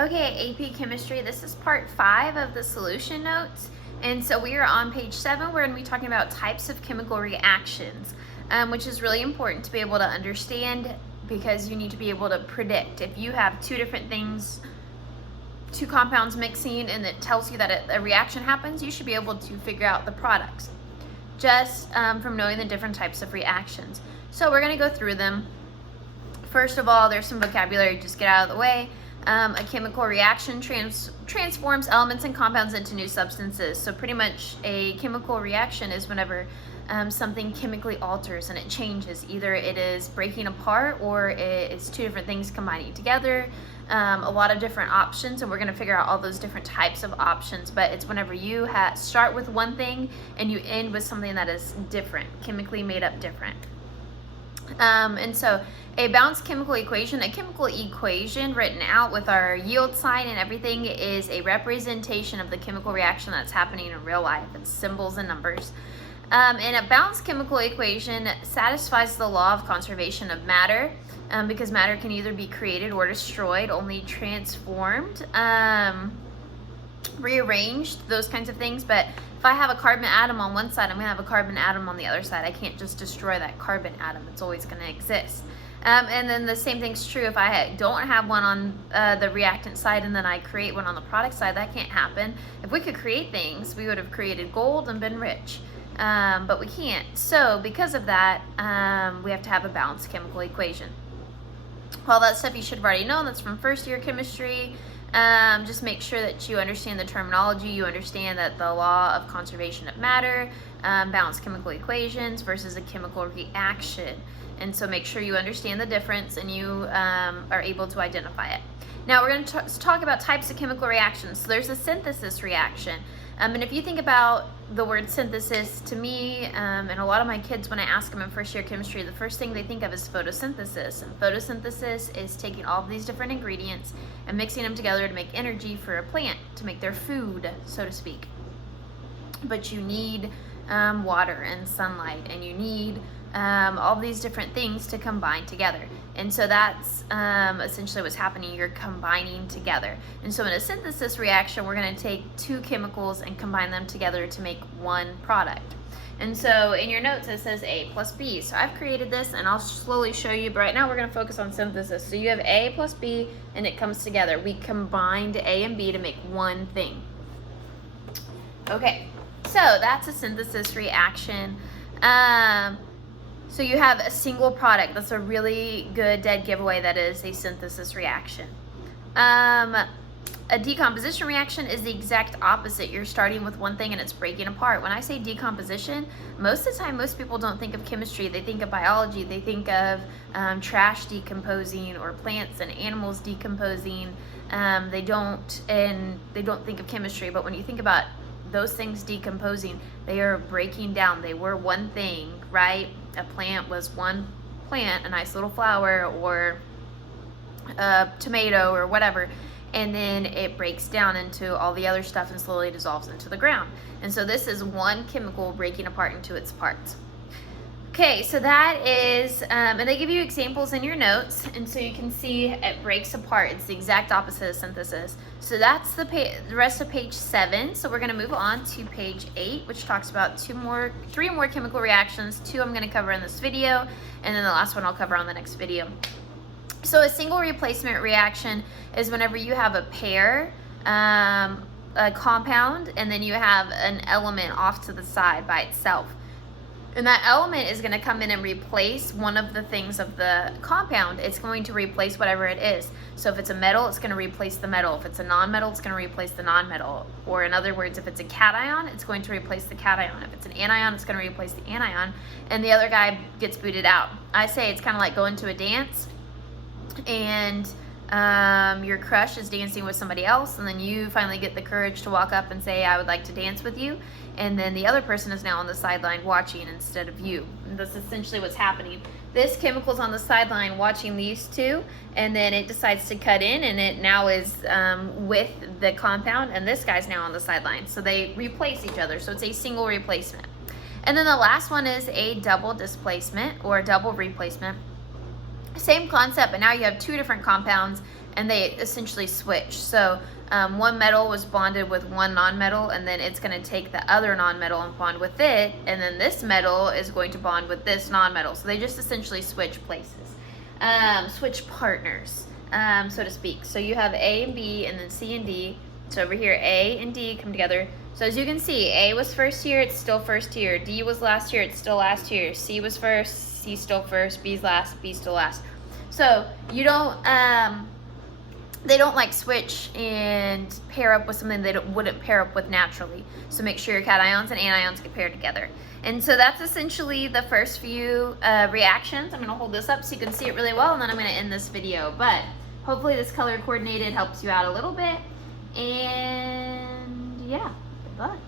Okay, AP Chemistry, this is part 5 of the solution notes. And so we are on page 7. We're going to be talking about types of chemical reactions, which is really important to be able to understand because you need to be able to predict. If you have two different things, two compounds mixing, and it tells you that a reaction happens, you should be able to figure out the products just from knowing the different types of reactions. So we're going to go through them. First of all, there's some vocabulary, just get out of the way. A chemical reaction transforms elements and compounds into new substances. So pretty much a chemical reaction is whenever something chemically alters and it changes. Either it is breaking apart or it is two different things combining together. A lot of different options, and we're going to figure out all those different types of options. But it's whenever you start with one thing and you end with something that is different, chemically made up different. And so a balanced chemical equation, a chemical equation written out with our yield sign and everything, is a representation of the chemical reaction that's happening in real life. It's symbols and numbers. And a balanced chemical equation satisfies the law of conservation of matter, because matter can either be created or destroyed, only transformed, rearranged, those kinds of things. But if I have a carbon atom on one side, I'm going to have a carbon atom on the other side. I can't just destroy that carbon atom. It's always going to exist. And then the same thing's true if I don't have one on the reactant side and then I create one on the product side. That can't happen. If we could create things, we would have created gold and been rich. But we can't. So because of that, we have to have a balanced chemical equation. All that stuff you should have already known. That's from first year chemistry. Just make sure that you understand the terminology, you understand that the law of conservation of matter, balanced chemical equations versus a chemical reaction. And so make sure you understand the difference and you are able to identify it. Now we're going to talk about types of chemical reactions. So there's a synthesis reaction. And if you think about the word synthesis, to me, and a lot of my kids, when I ask them in first year chemistry, the first thing they think of is photosynthesis. And photosynthesis is taking all of these different ingredients and mixing them together to make energy for a plant, to make their food, so to speak. But you need water and sunlight, and you need all these different things to combine together. And so that's essentially what's happening. You're combining together. And so in a synthesis reaction, we're going to take two chemicals and combine them together to make one product. And so in your notes, it says A plus B. So I've created this, and I'll slowly show you. But right now, we're going to focus on synthesis. So you have A plus B, and it comes together. We combined A and B to make one thing. Okay, so that's a synthesis reaction. So you have a single product. That's a really good dead giveaway. That is a synthesis reaction. A decomposition reaction is the exact opposite. You're starting with one thing and it's breaking apart. When I say decomposition, most of the time, most people don't think of chemistry. They think of biology. They think of trash decomposing or plants and animals decomposing. They don't think of chemistry. But when you think about those things decomposing, they are breaking down. They were one thing, right? A plant was one plant, a nice little flower or a tomato or whatever, and then it breaks down into all the other stuff and slowly dissolves into the ground. And so this is one chemical breaking apart into its parts. Okay, so that is, and they give you examples in your notes, and so you can see it breaks apart. It's the exact opposite of synthesis. So that's the rest of page 7. So we're going to move on to page 8, which talks about three more chemical reactions. 2 I'm going to cover in this video, and then the last one I'll cover on the next video. So a single replacement reaction is whenever you have a pair, a compound, and then you have an element off to the side by itself. And that element is going to come in and replace one of the things of the compound. It's going to replace whatever it is. So if it's a metal, it's going to replace the metal. If it's a non-metal, it's going to replace the non-metal. Or in other words, if it's a cation, it's going to replace the cation. If it's an anion, it's going to replace the anion. And the other guy gets booted out. I say it's kind of like going to a dance and your crush is dancing with somebody else, and then you finally get the courage to walk up and say, I would like to dance with you, and then the other person is now on the sideline watching instead of you. And that's essentially what's happening. This chemical's on the sideline watching these two, and then it decides to cut in, and it now is with the compound, and this guy's now on the sideline. So they replace each other, so it's a single replacement. And then the last one is a double displacement or double replacement. Same concept, but now you have two different compounds and they essentially switch. So one metal was bonded with one nonmetal, and then it's going to take the other nonmetal and bond with it, and then this metal is going to bond with this nonmetal. So they just essentially switch places, switch partners, so to speak. So you have A and B, and then C and D. So over here, A and D come together. So as you can see, A was first here, it's still first here. D was last here, it's still last here. C was first, C still first, B's last, B still last. So you don't, they don't like switch and pair up with something they wouldn't pair up with naturally. So make sure your cations and anions get paired together. And so that's essentially the first few reactions. I'm gonna hold this up so you can see it really well, and then I'm gonna end this video. But hopefully this color coordinated helps you out a little bit. And yeah, good luck.